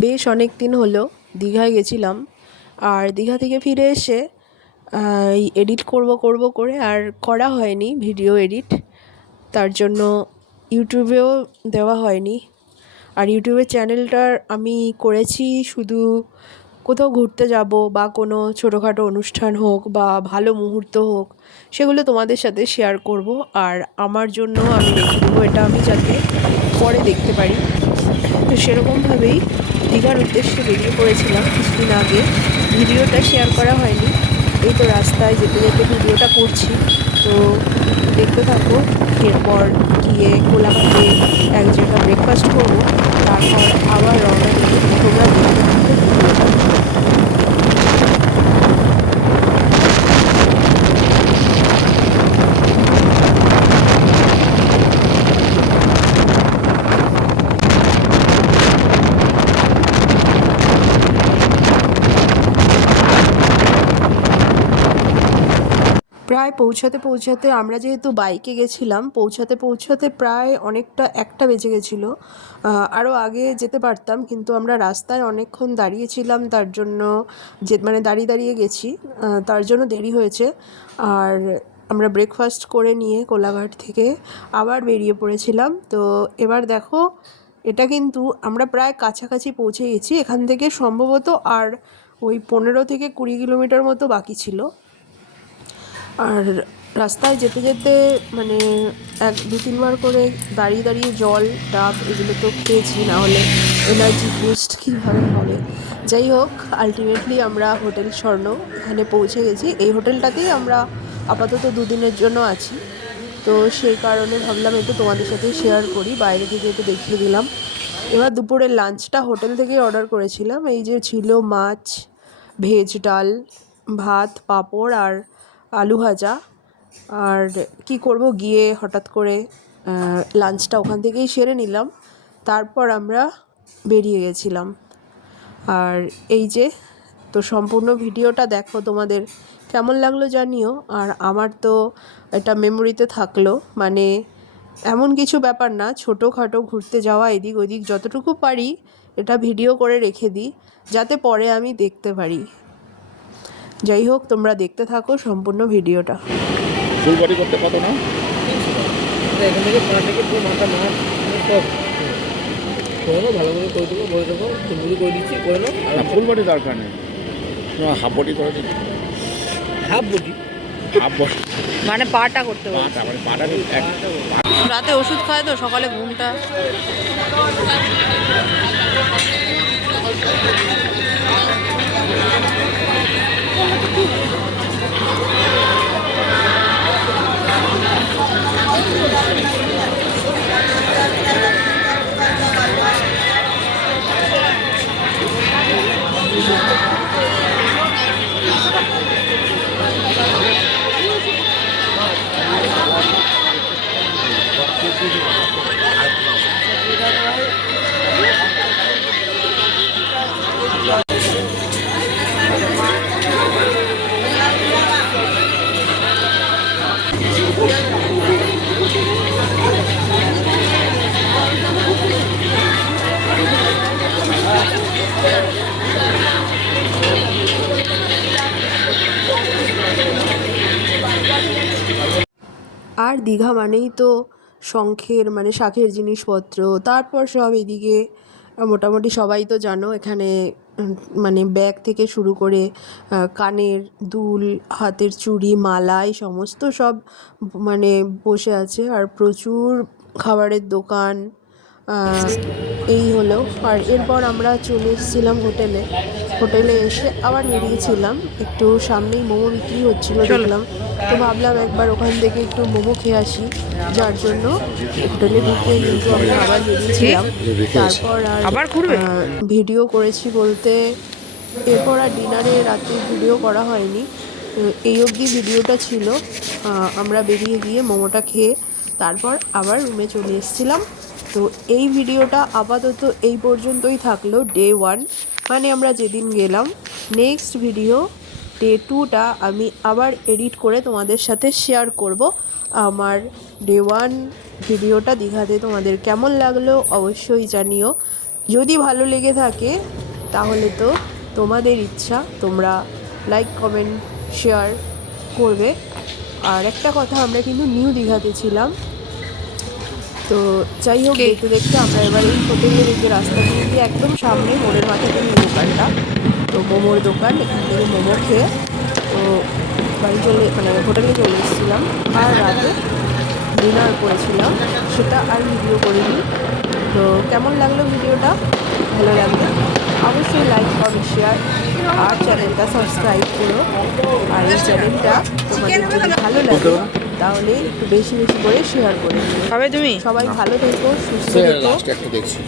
বেশ অনেক দিন হলো দীঘায় গেছিলাম। আর দীঘা থেকে ফিরে এসে এই এডিট করব করব করে আর করা হয়নি ভিডিও এডিট। তার জন্য ইউটিউবেও দেওয়া হয়নি। আর ইউটিউবের চ্যানেলটার আমি করেছি শুধু কোথাও ঘুরতে যাব বা কোনো ছোটোখাটো অনুষ্ঠান হোক বা ভালো মুহূর্ত হোক, সেগুলো তোমাদের সাথে শেয়ার করব। আর আমার জন্য আমি রেখে দেবো এটা, আমি যাতে পরে দেখতে পারি। তো সেরকমভাবেই দীঘার উদ্দেশ্যে বেরিয়ে পড়েছিলাম কিছুদিন আগে। ভিডিওটা শেয়ার করা হয়নি, এই তো রাস্তায় যেতে যেতে ভিডিওটা করছি। তো দেখতে থাকো। এরপর গিয়ে কোলাঘাটে এক জায়গায় ব্রেকফাস্ট করবো, তারপর আবার রওনা দেবো। তোমরা দেখতে থাকো ভিডিওটা। প্রায় পৌঁছাতে পৌঁছাতে, আমরা যেহেতু বাইকে গেছিলাম, পৌঁছাতে পৌঁছাতে প্রায় অনেকটা একটা বেজে গেছিলো। আরও আগে যেতে পারতাম, কিন্তু আমরা রাস্তায় অনেকক্ষণ দাঁড়িয়েছিলাম, তার জন্য মানে দাঁড়িয়ে দাঁড়িয়ে গেছি, তার জন্য দেরি হয়েছে। আর আমরা ব্রেকফাস্ট করে নিয়ে কোলাঘাট থেকে আবার বেরিয়ে পড়েছিলাম। তো এবার দেখো, এটা কিন্তু আমরা প্রায় কাছাকাছি পৌঁছে গেছি। এখান থেকে সম্ভবত আর ওই 15 থেকে 20 কিলোমিটার মতো বাকি ছিল। আর রাস্তায় যেতে যেতে মানে 1-2-3 বার করে দাঁড়িয়ে দাঁড়িয়ে জল ডাব এগুলো তো খেয়েছি, না হলে এনার্জি বুস্ট কীভাবে হবে। যাই হোক, আলটিমেটলি আমরা হোটেল স্বর্ণ এখানে পৌঁছে গেছি। এই হোটেলটাতেই আমরা আপাতত 2 দিনের জন্য আছি। তো সেই কারণে ভাবলাম একটু তোমাদের সাথে শেয়ার করি, বাইরে থেকে একটু দেখিয়ে দিলাম। এবার দুপুরের লাঞ্চটা হোটেল থেকেই অর্ডার করেছিলাম। এই যে ছিল মাছ, ভেজ ডাল, ভাত, পাঁপড় আর আলু ভাজা। আর কি করব, গিয়ে হঠাৎ করে লাঞ্চটা ওখান থেকেই সেরে নিলাম। তারপর আমরা বেরিয়ে গেছিলাম। আর এই যে, তো সম্পূর্ণ ভিডিওটা দেখো, তোমাদের কেমন লাগলো জানিও। আর আমার তো এটা মেমোরিতে থাকলো, মানে এমন কিছু ব্যাপার না, ছোটোখাটো ঘুরতে যাওয়া এদিক ওদিক যতটুকু পারি এটা ভিডিও করে রেখে দিই, যাতে পরে আমি দেখতে পারি। যাই হোক, তোমরা দেখতে থাকো সম্পূর্ণ ভিডিওটা। ফুল বডি করতে কত না? এখান থেকে পা থেকে পুরো মাথা মাছ সব করে নাও, ভালো করে করে দেবো, বলে দেবো চুলগুলি করে দিচ্ছি, করে নাও। আর ফুল বডি দরকার নেই, হাফ বডি করে দিচ্ছি। হাফ বডি, হাফ বডি মানে পাটা করতে পারো। পাটা, মানে পাটা রাতে ওষুধ খায় তো সকালে ঘুমটা। আর দীঘা মানেই তো শঙ্খের মানে শাঁখের জিনিসপত্র। তারপর সব এদিকে মোটামুটি সবাই তো জানো, এখানে মানে ব্যাগ থেকে শুরু করে কানের দুল, হাতের চুড়ি, মালা, এই সমস্ত সব মানে বসে আছে। আর প্রচুর খাবারের দোকান। এই হলো। আর এরপর আমরা চলে এসেছিলাম হোটেলে। হোটেলে এসে আবার বেরিয়েছিলাম, একটু সামনেই মোমো বিক্রি হচ্ছিল দেখলাম, তো ভাবলাম একবার ওখান থেকে একটু মোমো খেয়ে আসি। যার জন্য হোটেলে ঢুকে কিন্তু আমরা আবার বেরিয়েছিলাম। তারপর আর ভিডিও করেছি বলতে, এরপর আর ডিনারে রাতে ভিডিও করা হয়নি। এই অবধি ভিডিওটা ছিল। আমরা বেরিয়ে গিয়ে মোমোটা খেয়ে তারপর আবার রুমে চলে এসেছিলাম। তো এই ভিডিওটা আপাতত এই পর্যন্তই থাকলো, ডে 1, মানে আমরা যেদিন গেলাম। নেক্সট ভিডিও ডে 2টা আমি আবার এডিট করে তোমাদের সাথে শেয়ার করব। আমার ডে 1 ভিডিওটা দীঘাতে তোমাদের কেমন লাগলো অবশ্যই জানিও। যদি ভালো লেগে থাকে তাহলে তো তোমাদের ইচ্ছা, তোমরা লাইক কমেন্ট শেয়ার করবে। আর একটা কথা, আমরা কিন্তু নিউ দীঘাতে ছিলাম। তো যাই হোক, দেখতে দেখতে আমরা এবার এই হোটেলের এই যে রাস্তা দিয়ে গিয়ে একদম সামনে মোড়ের মাথাতে এই দোকানটা, তো মোমোর দোকান, এখান থেকে মোমো খেয়ে তো বাড়ি চলে মানে হোটেলে চলে এসেছিলাম। আর রাতে ডিনার করেছিলাম, সেটা আর ভিডিও করিনি। তো কেমন লাগলো ভিডিওটা? ভালো লাগলে অবশ্যই লাইক কমেন্ট শেয়ার আর চ্যানেলটা সাবস্ক্রাইব করো। আর এই চ্যানেলটা তোমাদের যদি ভালো লাগে তাহলে একটু বেশি বেশি করে শেয়ার করে দিও। খাবে তুমি? সবাই ভালো থেকো, সুস্থ থেকো। লাস্টে একটা দেখছি।